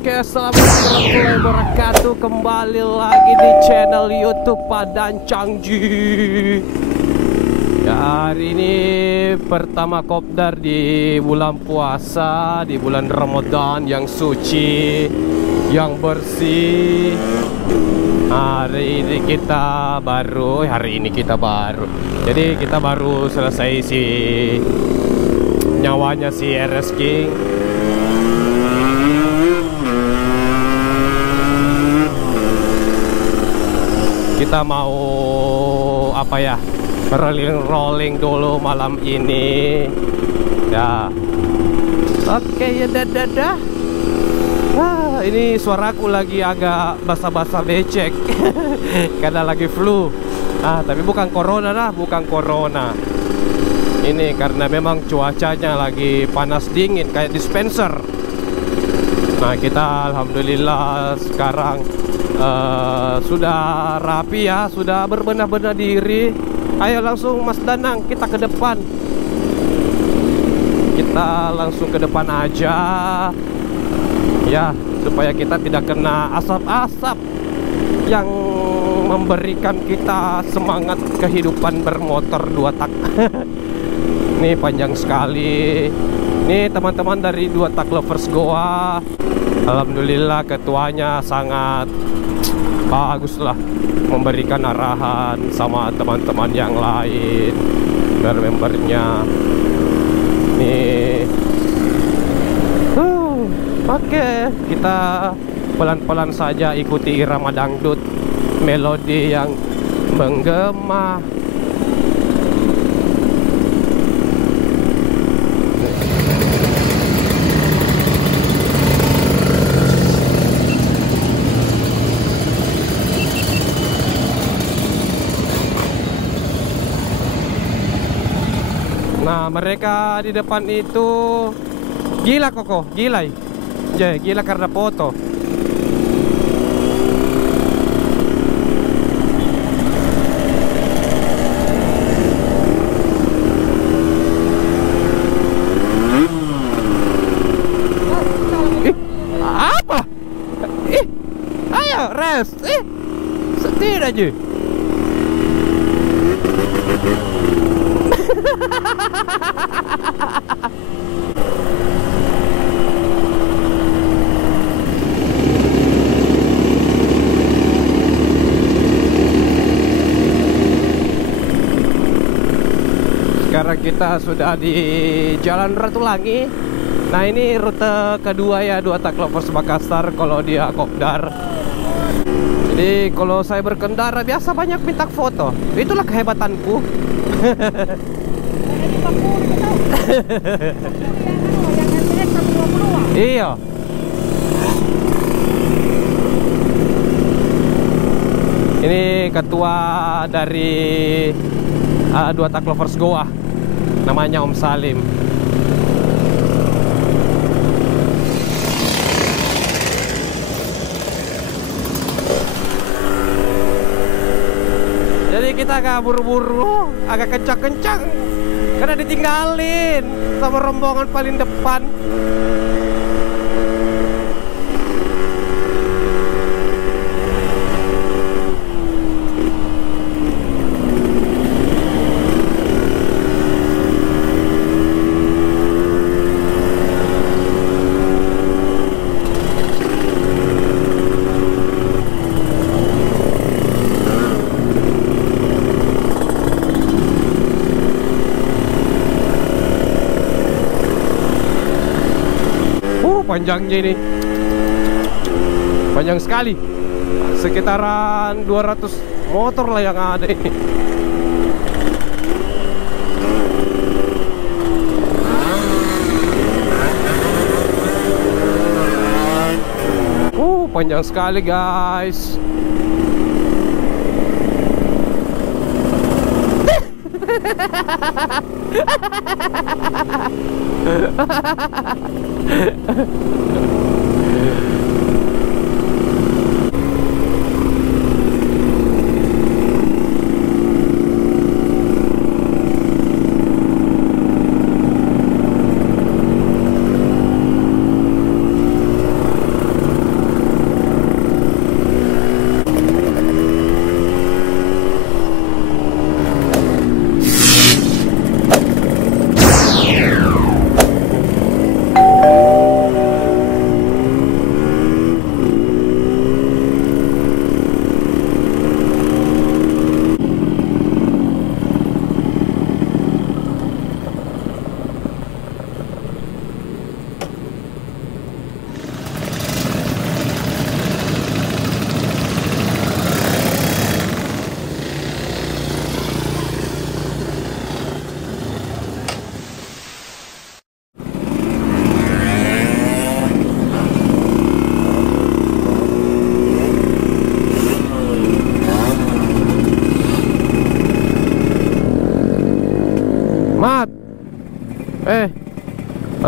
Oke, assalamualaikum warahmatullahi wabarakatuh. Kembali lagi di channel YouTube Padang Changji. Ya, hari ini pertama kopdar di bulan puasa, di bulan Ramadan yang suci, yang bersih. Hari ini kita baru. Jadi kita baru selesai si nyawanya si RS King. Kita mau apa ya, rolling dulu malam ini ya. Oke ya, dadah. Wah, ini suaraku lagi agak basa-basa becek karena lagi flu. Tapi bukan corona bukan corona. Ini karena memang cuacanya lagi panas dingin kayak dispenser. Nah, kita alhamdulillah sekarang sudah rapi ya, sudah berbenah-benah diri. Ayo langsung Mas Danang, kita ke depan. Kita langsung ke depan aja ya, supaya kita tidak kena asap-asap yang memberikan kita semangat kehidupan bermotor dua tak. Ini panjang sekali. Ini teman-teman dari Dua Tak Lovers Goa, alhamdulillah ketuanya sangat bagus lah, memberikan arahan sama teman-teman yang lain, membernya. Nih, oke, kita pelan-pelan saja ikuti irama dangdut, melodi yang menggema. Nah, mereka di depan itu gila koko, gila karena foto. Apa? Ayo rest. Setir aja. Sekarang kita sudah di Jalan Ratulangi. Nah, ini rute kedua ya, Dua Tak Lovers Makassar kalau dia kopdar. Jadi kalau saya berkendara biasa banyak minta foto. Itulah kehebatanku. Iya. Ini ketua dari Dua Tak Lovers Goa, namanya Om Salim. Jadi kita agak buru-buru, agak kencang-kencang karena ditinggalin sama rombongan paling depan. Panjangnya ini panjang sekali, sekitaran 200 motor lah yang ada ini. Panjang sekali guys.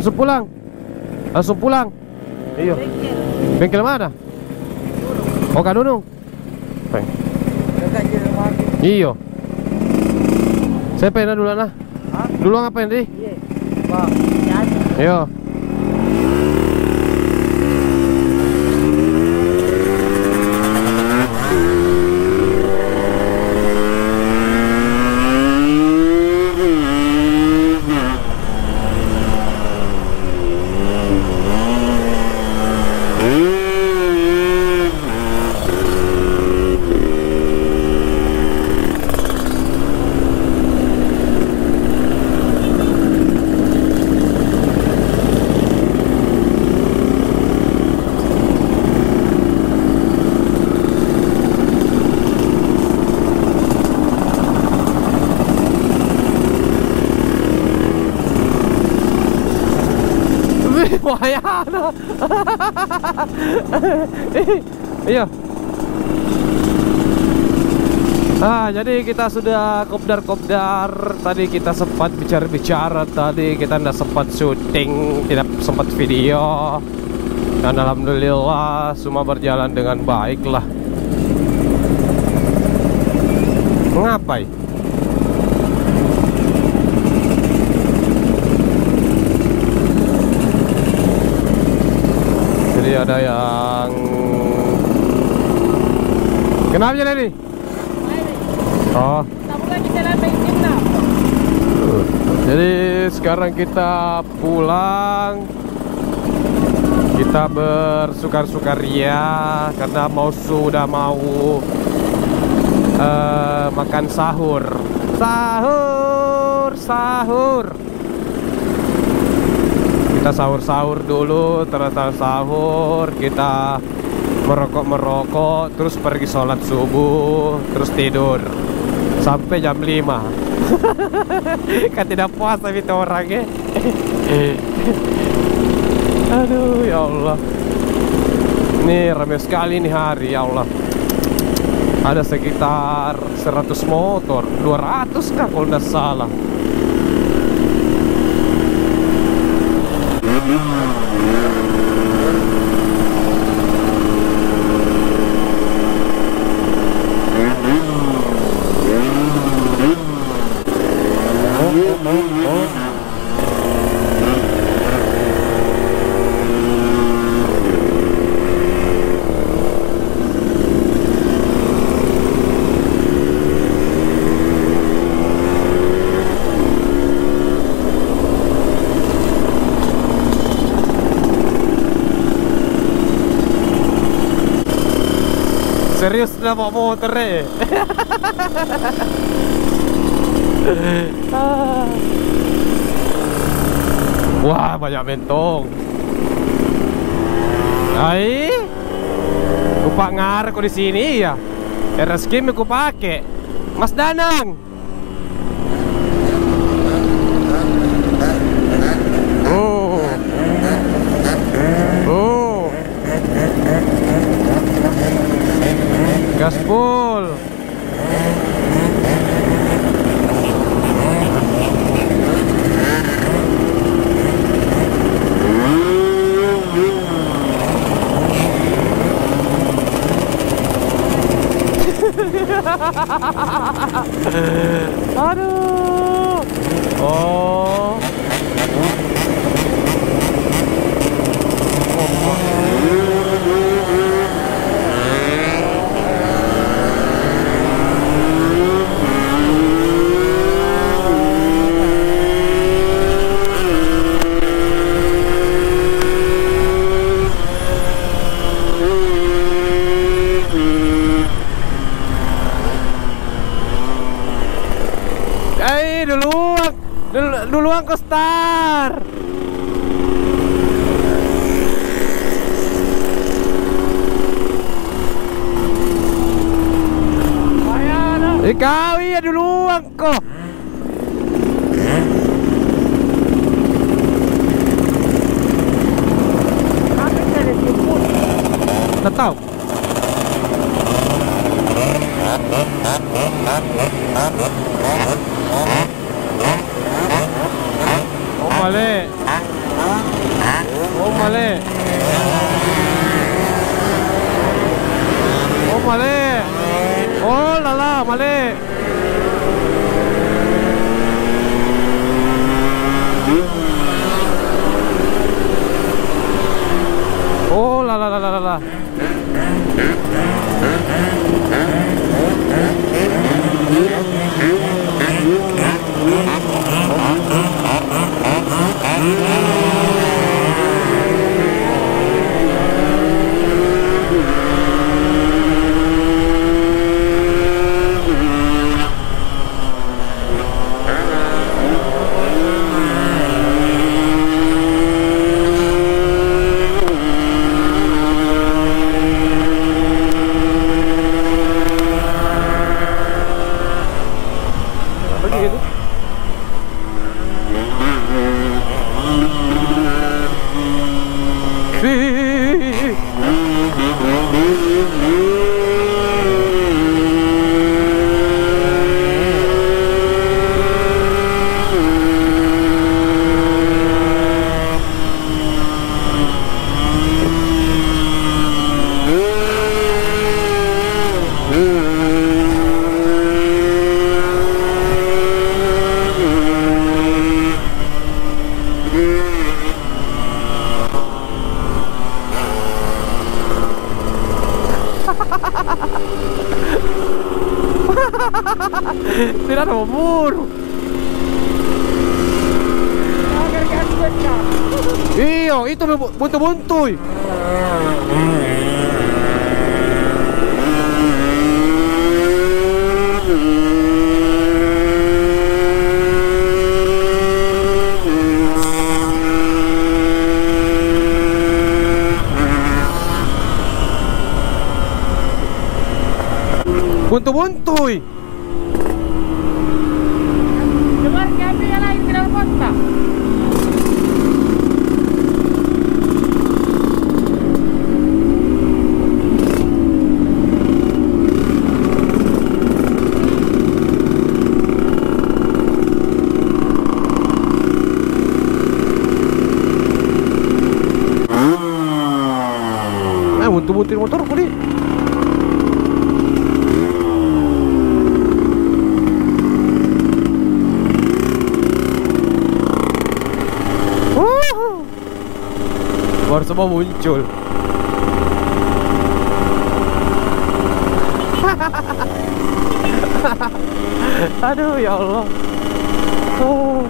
Langsung pulang. Langsung pulang. Iya. Bengkel mana? Oh, Kanunung. Iya. Saya pengen dulu nah. Dulu ngapain di? Iya. Wahayana. Iya. Jadi kita sudah kopdar. Tadi kita sempat bicara-bicara. Tadi kita tidak sempat syuting, tidak sempat video. Dan alhamdulillah semua berjalan dengan baik lah. Ngapain? Jadi ada yang kenapa jadi? Oh. Jadi sekarang kita pulang. Kita bersukar-sukaria karena sudah mau makan sahur. Sahur. Kita sahur dulu, terus sahur, kita merokok, terus pergi sholat subuh, terus tidur sampai jam 5. Kan tidak puasa itu orangnya. Aduh ya Allah. Ini ramai sekali nih hari, ya Allah. Ada sekitar 100 motor, 200 kah kalau tidak salah. Serius dah bawa motor eh. Wah, banyak mentong. Hai. Kupak ngar kok di sini ya. RSK aku pakai. Mas Danang. Gaspol. Aduh. Oh. Duluan ke Star. Kau iya duluan kok. Nggak tahu. Balik. Male. Oh, Male. Oh, lala, Male. Oh, lala, lala, lala. Tidak ada umur. Iya, itu buntu-buntuy. Buntu-buntuy. Keluar kami yang lain ke dalam kota. Buntu-buntuin motor kuli. Baru semua muncul. Aduh ya Allah. Oh.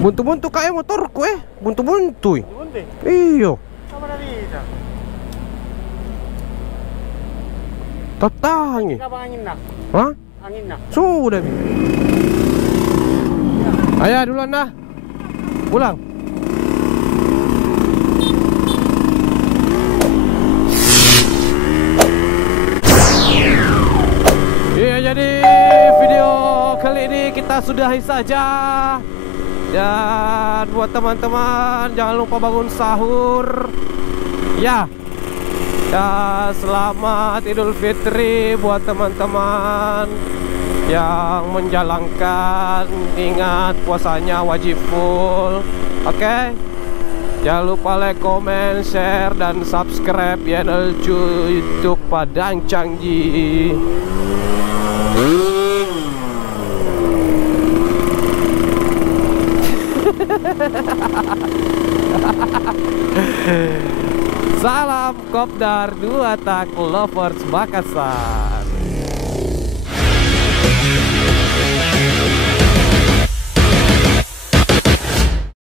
Buntu-buntu kayak motorku buntu-buntu. Iyo. Tatang. Angin nak. Hah? Angin nak. Sudah. Ayah duluan dah. Pulang. Iya, jadi video kali ini kita sudahi saja. Dan buat teman-teman jangan lupa bangun sahur. Ya. Dan selamat Idul Fitri buat teman-teman yang menjalankan. Ingat puasanya wajib full. Oke? Jangan lupa like, comment, share, dan subscribe channel YouTube Padang Canggih. Salam Kopdar 2 Tak Lovers Makassar.